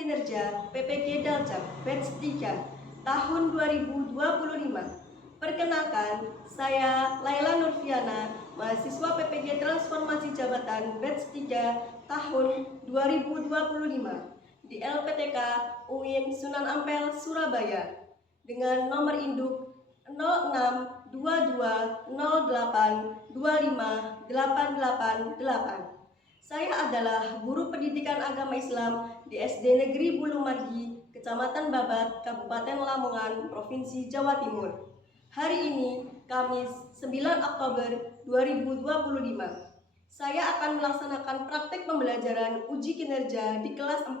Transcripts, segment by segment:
kinerja PPG Dalcap Batch 3 tahun 2025. Perkenalkan, saya Laila Nurfiana, mahasiswa PPG Transformasi Jabatan Batch 3 tahun 2025 di LPTK UIN Sunan Ampel, Surabaya dengan nomor induk 0622082588. Saya adalah guru pendidikan agama Islam di SD Negeri Bulumargi, Kecamatan Babat, Kabupaten Lamongan, Provinsi Jawa Timur. Hari ini, Kamis 9 Oktober 2025, saya akan melaksanakan praktek pembelajaran uji kinerja di kelas 4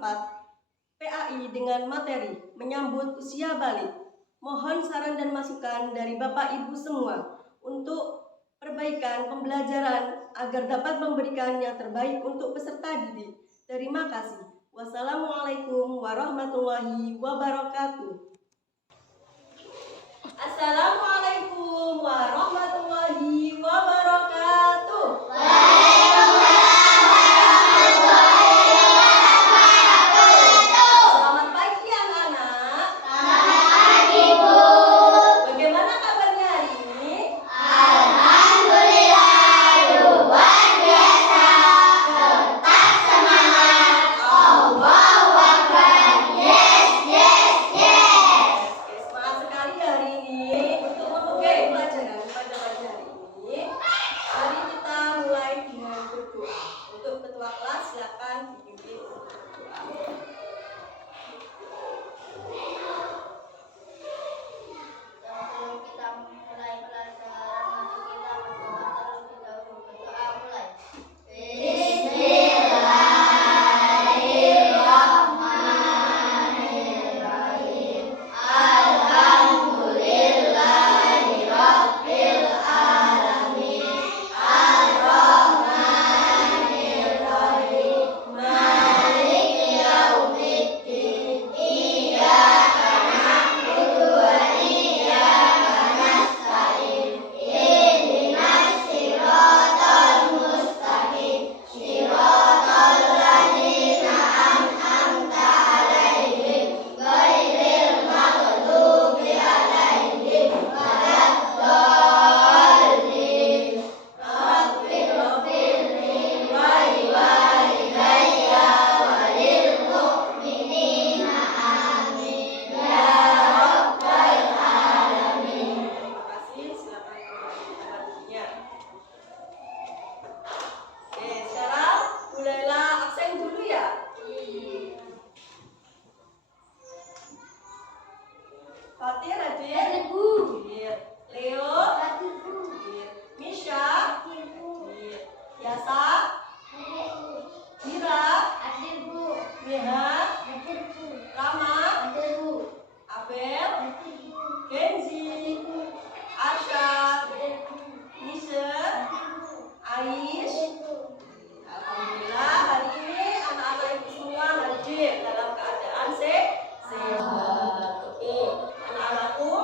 PAI dengan materi menyambut usia balik. Mohon saran dan masukan dari Bapak Ibu semua untuk perbaikan pembelajaran agar dapat memberikan yang terbaik untuk peserta didik. Terima kasih. Wassalamualaikum warahmatullahi wabarakatuh. Assalamualaikum warahmatullahi wabarakatuh. Selamat pagi anak-anak. Selamat pagi, Bu. Bagaimana kabarnya hari ini? Alhamdulillah, luar biasa. Tetap semangat. Allahu Akbar. Yes, yes, yes. Oke, semangat sekali hari ini untuk memulai pelajaran pada pagi hari ini. Mari kita mulai dengan berdoa. Untuk ketua kelas silakan dipimpin untuk berdoa. Sebelum kita mulai pelajaran, mari kita berdoa terlebih dahulu. Berdoa mulai. Bismillahirrahmanirrahim. Alhamdulillahirabbil alamin. Ar-Rahmanirrahim. Maliki yaumiddin. Iyyaka na'budu wa iyyaka nasta'in. Ihdinas siratal mustaqim. Siratal ladzina an'amta 'alaihim ghairil maghdubi 'alaihim waladdallin. Rabbighfirli wa liwalidayya wa lil mu'minina amin ya rabbal alamin. Terima kasih, silakan kembalinya. Oke, sekarang mulailah absen dulu ya. Fatir, Hadir, Leo, Misha, Yasa, Mira, Neha, Rama, Abel, Kenzi, Asha, Nisha, Aish. Alhamdulillah hari ini anak-anak ibu semua hadir dalam keadaan sehat. Oke, anak-anakku,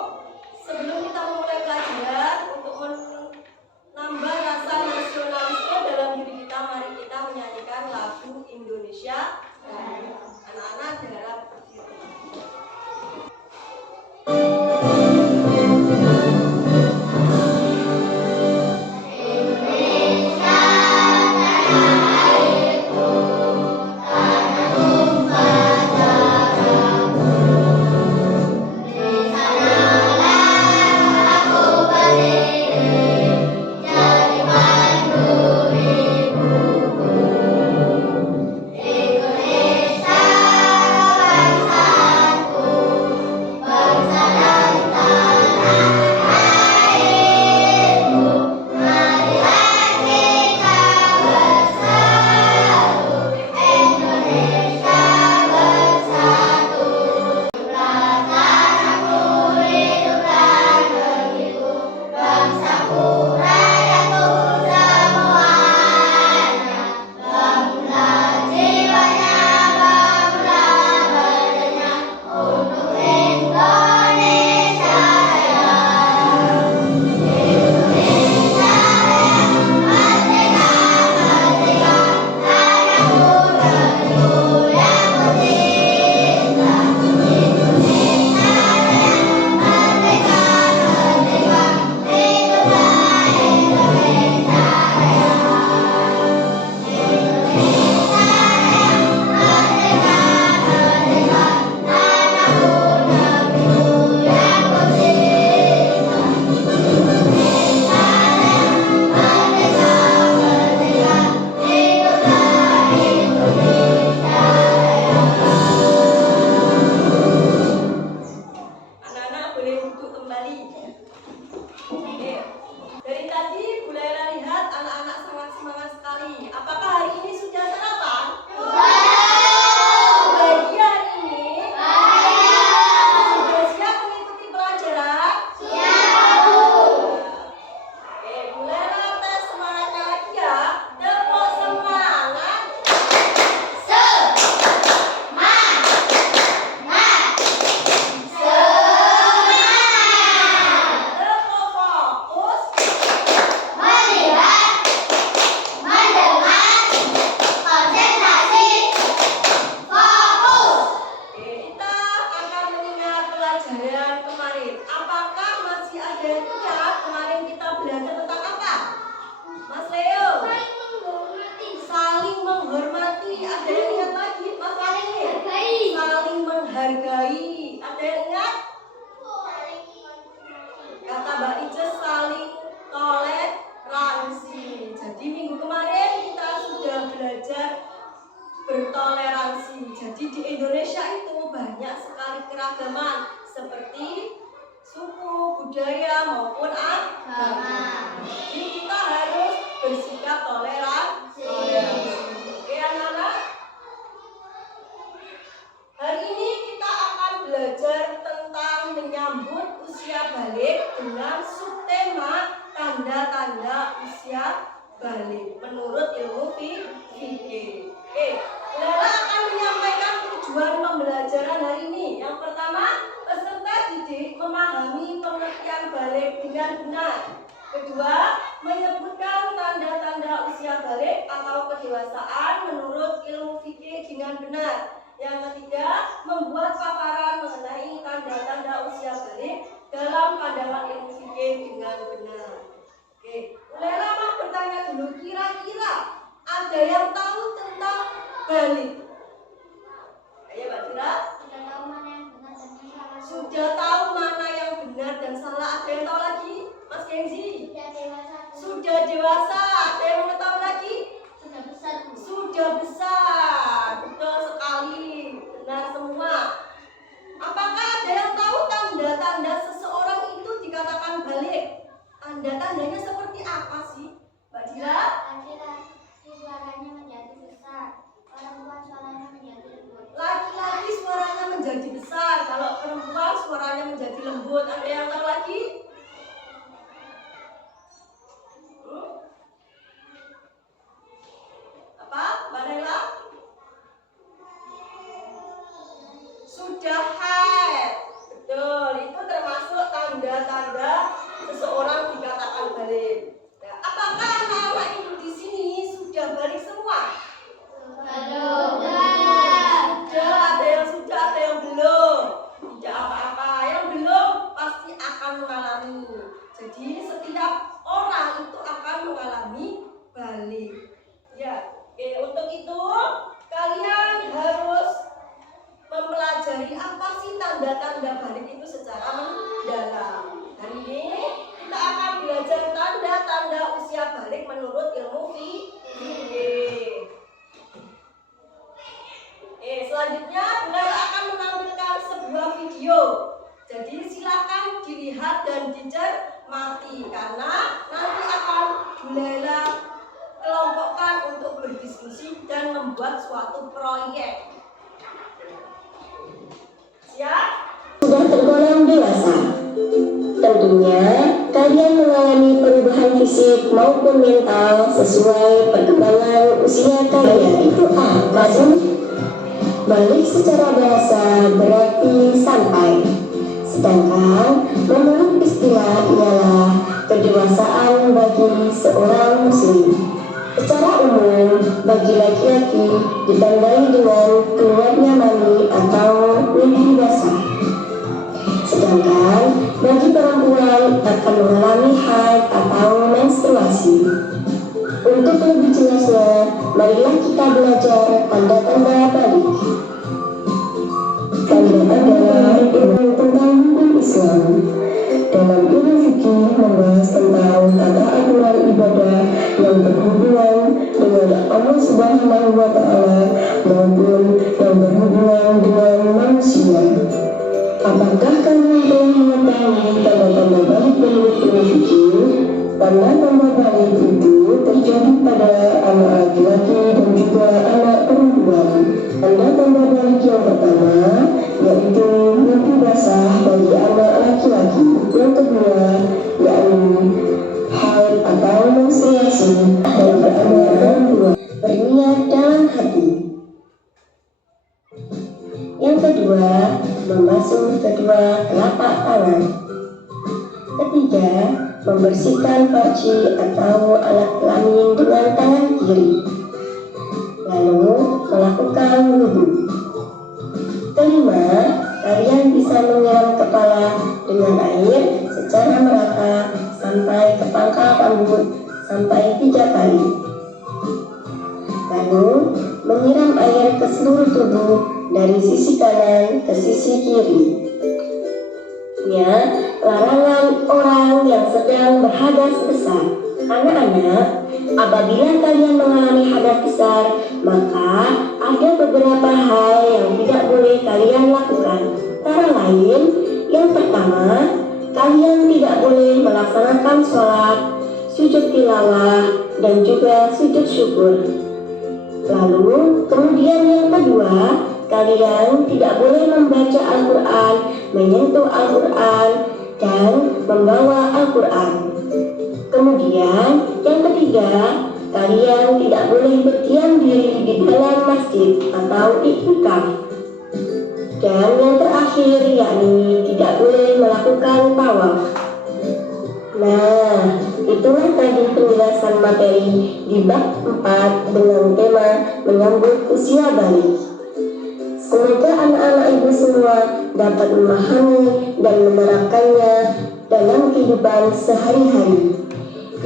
pelajaran kemarin? Apakah masih ada yang ingat kemarin kita belajar tentang apa? Mas Leo? Saling menghormati. Ada yang ingat lagi? Mas Leo? Saling menghargai. Ada yang ingat? Kata Mbak Ica, saling toleransi. Jadi minggu kemarin kita sudah belajar bertoleransi. Jadi di Indonesia itu banyak sekali keragaman seperti suku, budaya maupun agama. Jadi kita harus bersikap toleransi. Oke anak-anak? Hari ini kita akan belajar tentang menyambut usia balik dengan subtema tanda-tanda usia balik menurut ilmu fikih. Oke, Lela akan menyampaikan tujuan pembelajaran hari ini. Yang pertama, peserta didik memahami pengertian balik dengan benar. Kedua, menyebutkan tanda-tanda usia balik atau kedewasaan menurut ilmu fikih dengan benar. Yang ketiga, membuat paparan mengenai tanda-tanda usia balik dalam pandangan ilmu fikih dengan benar. Oke, Lela mau bertanya dulu, kira-kira ada yang tahu tentang balik? Ayo Mbak Dira. Sudah tahu mana yang benar dan salah. Ada yang tahu lagi? Mas Kenzi? Sudah dewasa. Ada yang mengetahui lagi? Sudah besar. Betul sekali. Benar semua. Apakah ada yang tahu tanda-tanda seseorang itu dikatakan balik? Tanda-tandanya seperti apa sih, Mbak Dira? Suaranya menjadi besar, perempuan suaranya menjadi lembut. Laki-laki suaranya menjadi besar, kalau perempuan suaranya menjadi lembut. Ada yang tahu lagi? Apa, Mbak Nela? Sudah haid. Betul, itu termasuk tanda-tanda seseorang dikatakan balik. Nah, apakah anak-anak itu di sini sudah balik semua? Ada yang sudah, ada yang belum. Tidak apa-apa, yang belum pasti akan mengalami. Jadi setiap orang itu akan mengalami balik. Ya, oke. Untuk itu kalian harus mempelajari apa sih tanda-tanda balik itu secara mendalam. Hari ini kita akan belajar tanda-tanda usia balik menurut ilmu fikih. Selanjutnya Bunda akan menampilkan sebuah video. Jadi silakan dilihat dan dicermati karena nanti akan Bunda kelompokkan untuk berdiskusi dan membuat suatu proyek. Siap? Sudah tergolong dewasa. Tentunya kalian mengalami perubahan fisik maupun mental sesuai perkembangan usia kalian. Itu apa sih? Balik secara bahasa berarti sampai. Sedangkan menurut istilah ialah kedewasaan bagi seorang muslim. Secara umum, bagi laki-laki ditandai dengan keluarnya mani atau mimpi basah. Sedangkan bagi perempuan akan mengalami haid atau menstruasi. Untuk lebih jelasnya, marilah kita belajar tanda-tanda balik. Tanda-tanda ilmu tentang hukum Islam. Dalam ilmu fikih membahas tentang tata aturan ibadah yang berhubungan dengan Allah Subhanahu wa Ta'ala maupun yang berhubungan dengan manusia. Apakah kalian telah mengetahui tanda-tanda balik menurut ilmu fikih? Tanda-tanda balik itu terjadi pada anak laki-laki dan juga anak perempuan. Tanda-tanda balik yang pertama yaitu mimpi basah bagi anak laki-laki. Yang kedua yakni haid atau menstruasi bagi anak perempuan. Berniat dalam hati. Yang kedua, membasuh kedua telapak tangan. Ketiga, membersihkan panci atau alat kelamin dengan tangan kiri. Lalu melakukan wudhu. Kelima, kalian bisa menyiram kepala sampai 3 kali. Lalu menyiram air ke seluruh tubuh dari sisi kanan ke sisi kiri. Larangan orang yang sedang berhadas besar. Anak-anak, apabila kalian mengalami hadas besar, maka ada beberapa hal yang tidak boleh kalian lakukan. Antara lain, yang pertama, kalian tidak boleh melaksanakan sholat, sujud tilawah, dan juga sujud syukur. Lalu, kemudian yang kedua, kalian tidak boleh membaca Al-Quran, menyentuh Al-Quran, dan membawa Al-Quran. Kemudian yang ketiga, kalian tidak boleh berdiam diri di dalam masjid atau iktikaf. Dan yang terakhir yakni tidak boleh melakukan tawaf. Nah, itulah tadi penjelasan materi di bab 4 dengan tema menyambut usia balik. Semoga anak-anak ibu semua dapat memahami dan menerapkannya dalam kehidupan sehari-hari.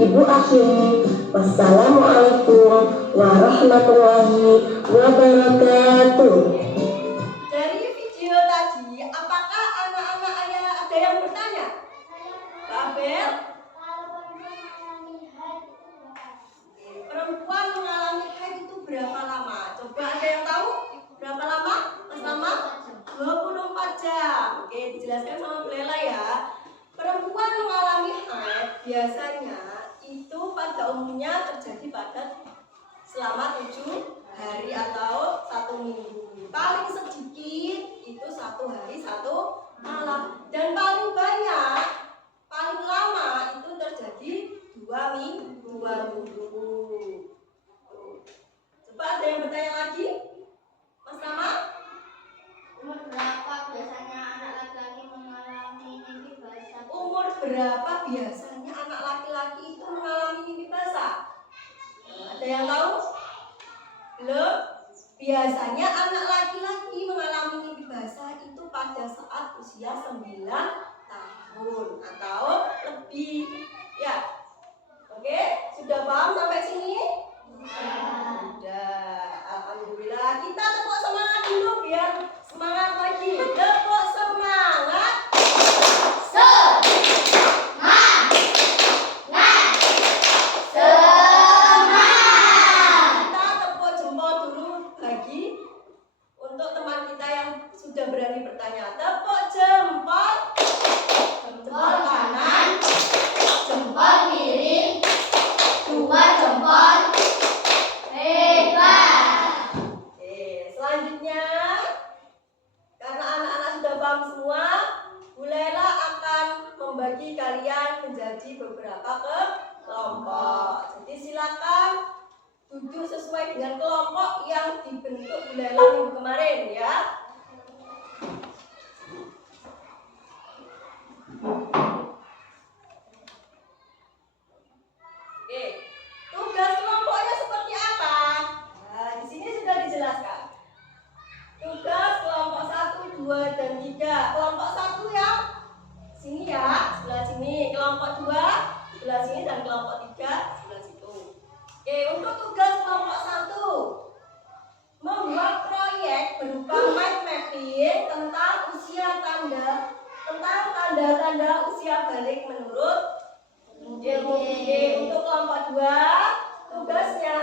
Ibu akhiri, wassalamualaikum warahmatullahi wabarakatuh. Dari video tadi, apakah anak-anak ada yang bertanya? Pak Abel? Perempuan mengalami haid itu berapa lama? Coba ada yang tahu? Berapa lama? Mas Tama? 24 jam. Oke, dijelaskan sama Bu Lela ya. Perempuan mengalami haid biasanya itu pada umumnya terjadi pada selama 7 hari atau 1 minggu. Paling sedikit itu 1 hari 1 malam. Dan paling banyak, paling lama itu terjadi 2 minggu. Coba ada yang bertanya lagi? Mas Tama? Umur berapa biasanya anak laki-laki mengalami mimpi basah? Umur berapa biasanya anak laki-laki itu mengalami mimpi basah? Ada yang tahu? Belum? Biasanya anak laki-laki mengalami mimpi basah itu pada saat usia 9 tahun atau lebih. Ya. Oke, sudah paham sampai sini? Sudah. Alhamdulillah. Kita tepuk semangat dulu biar semangat lagi. Tepuk semangat. Kita tepuk jempol dulu lagi untuk teman kita yang sudah berani bertanya. Tepuk jempol. Jempol kanan, Jempol kiri, 2 jempol. Hebat. Oke, selanjutnya karena anak-anak sudah paham semua, Bu Lela akan membagi kalian menjadi beberapa kelompok. Jadi silakan duduk sesuai dengan kelompok yang dibentuk Bu Lela minggu kemarin ya. Oke, tugas kelompoknya seperti apa? Nah, di sini sudah dijelaskan. Tugas kelompok 1, 2, dan 3. Kelompok 1 ya, sini ya, sebelah sini. Kelompok 2, sebelah sini, dan kelompok 3, sebelah situ. Oke, untuk tugas kelompok 1, membuat proyek berupa mind mapping tentang tanda-tanda usia balik menurut ilmu fikih. Untuk kelompok 2, tugasnya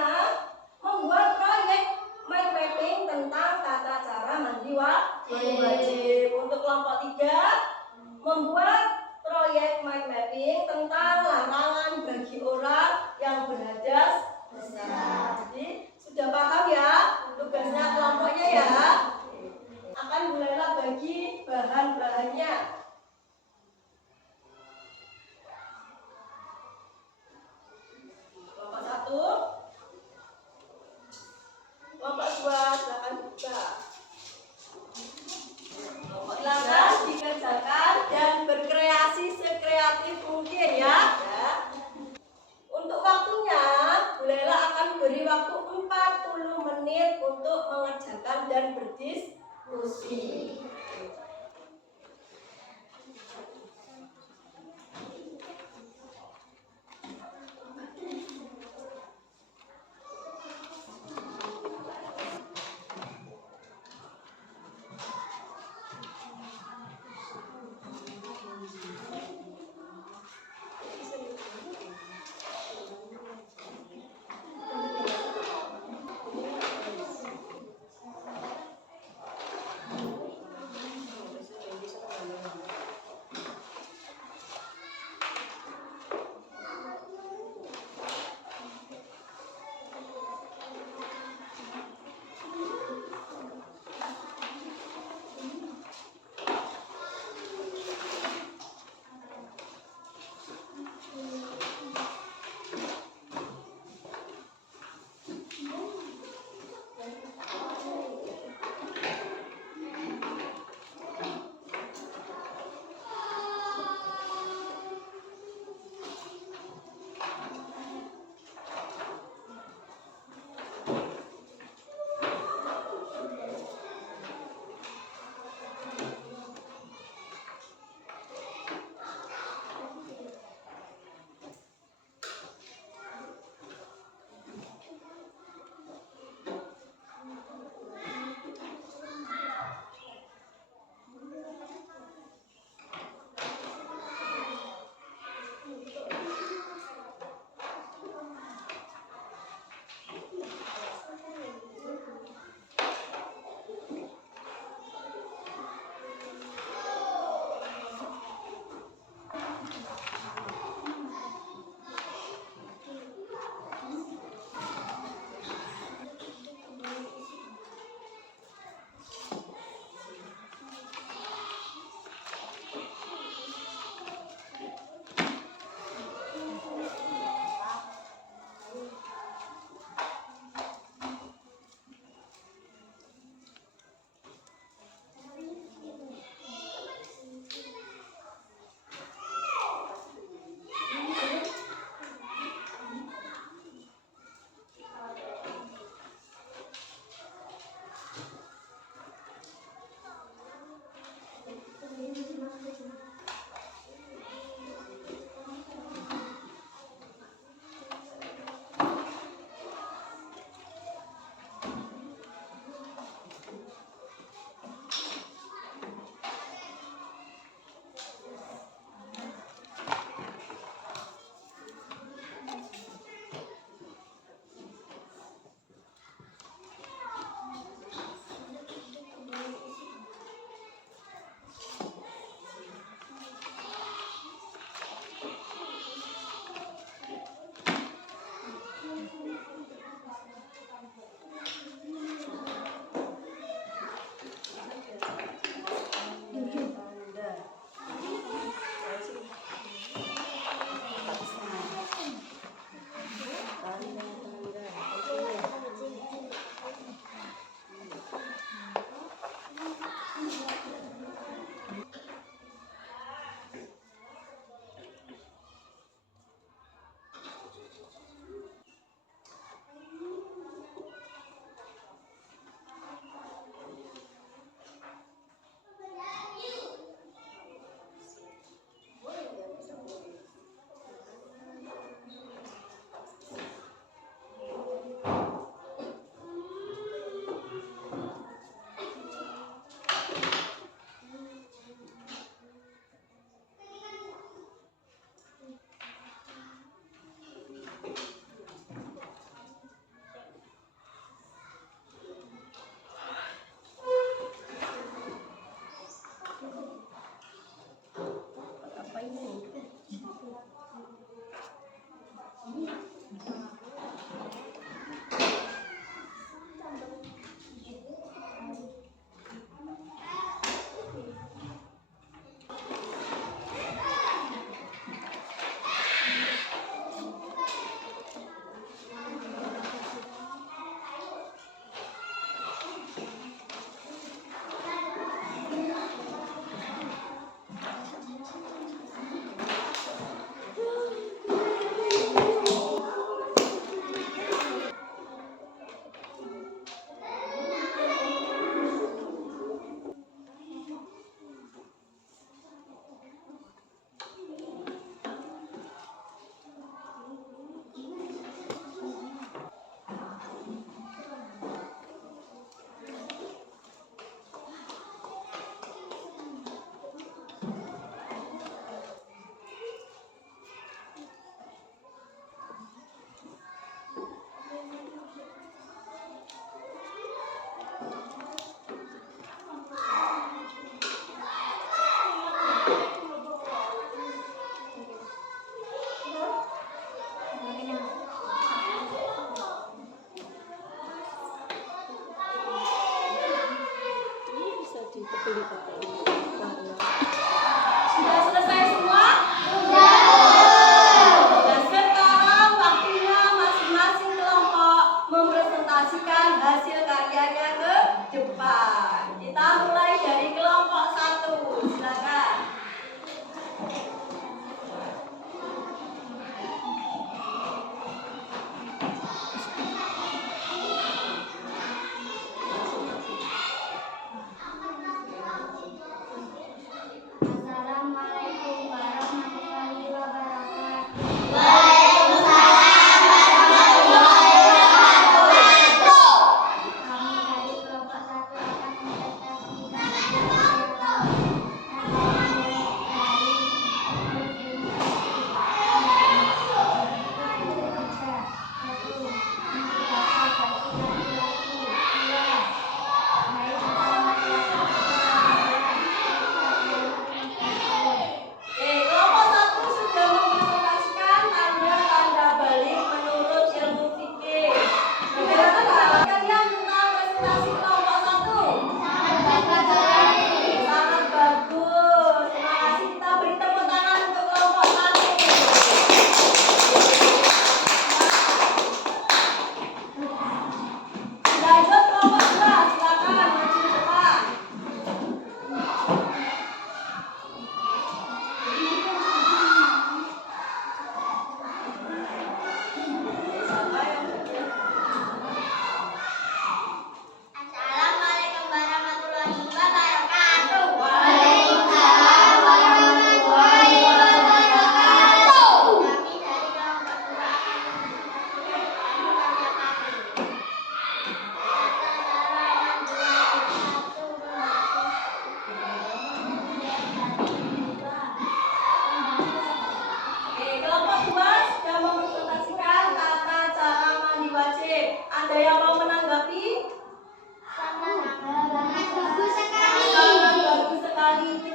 membuat proyek mind mapping tentang tata cara mandi wajib. Untuk kelompok 3, membuat proyek mind mapping tentang larangan bagi orang yang berhadas besar. Jadi sudah paham ya tugasnya kelompoknya ya. Akan Bu Lela bagi bahan-bahannya. Kelompok 1, kelompok 2 silakan buka. Kelompok silakan dikerjakan dan berkreasi sekreatif mungkin ya. Untuk waktunya, Bu Lela akan beri waktu 40 menit untuk mengerjakan dan berdiskusi.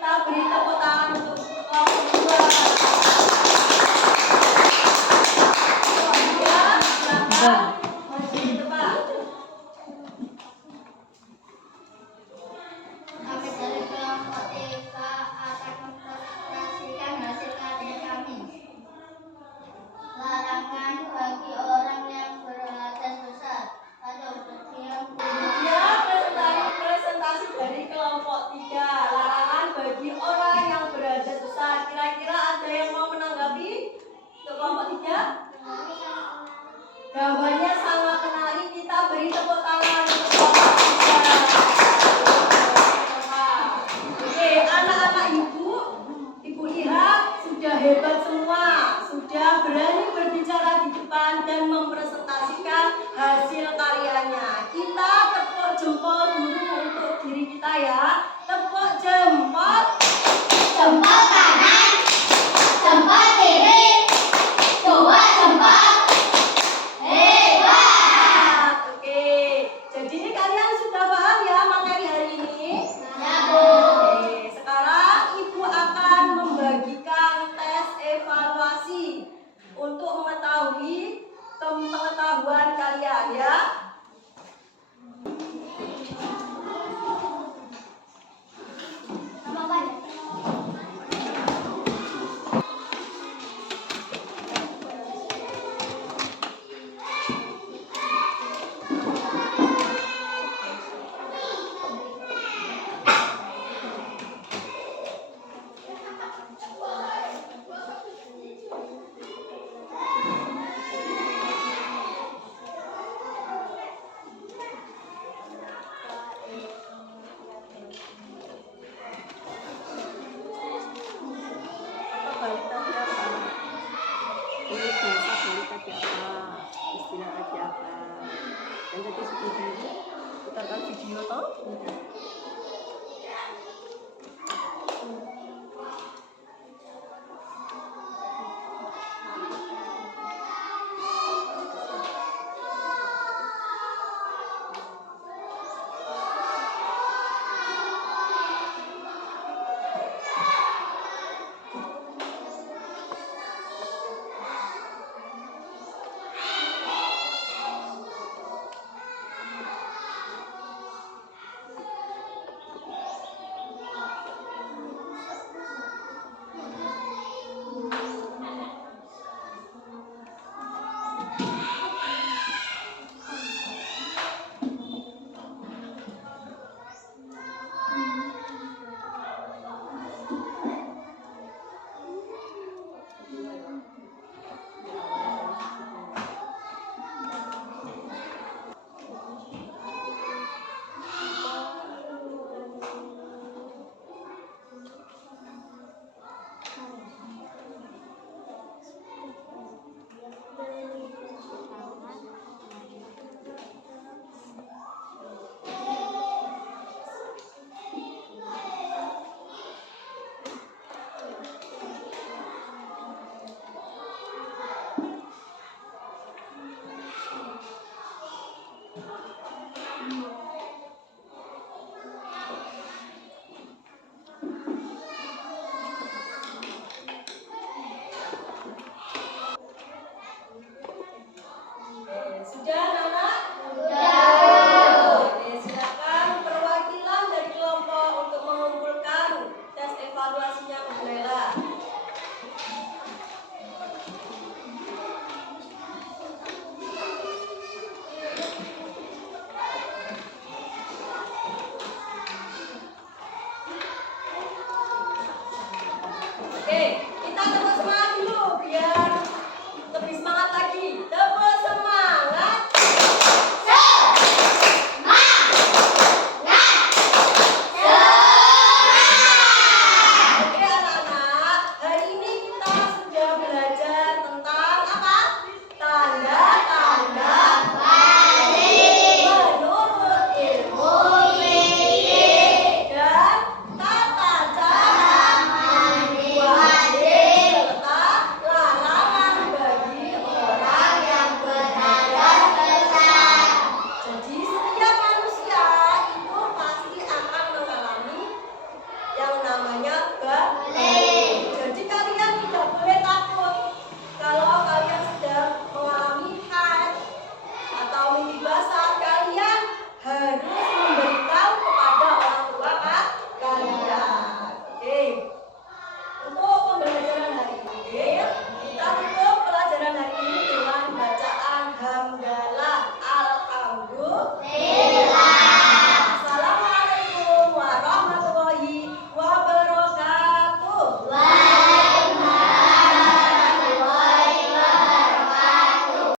kita beri tepuk tangan untuk kelompok 2. Kelompok 3, silakan maju ke depan. Kami dari kelompok 3 akan mempresentasikan hasil karya kami. Larangan bagi orang yang berhadas besar atau berdiam. Ya, presentasi dari kelompok 3. Larangan bagi orang yang berhadas besar. Kira-kira ada yang mau menanggapi untuk kelompok 3? Gambarnya sangat menarik. Kita beri tepuk tangan untuk kelompok 3. Oke, anak-anak ibu lihat sudah hebat semua. Sudah berani berbicara di depan dan mempresentasikan hasil karyanya. Kita tepuk jempol dulu untuk diri kita ya. Tepuk jempol. Jempol kanan, jempol kiri, 2 jempol. Hebat! Oke, jadi kalian sudah paham ya materi hari ini? Ya, Bu. Oke, sekarang Ibu akan membagikan tes evaluasi untuk mengetahui pengetahuan kalian ya. Nama apa ya? Apa balik tadi apa? Ini bahasa balik tadi apa? Istilah tadi apa? Dan tadi video putarkan video toh?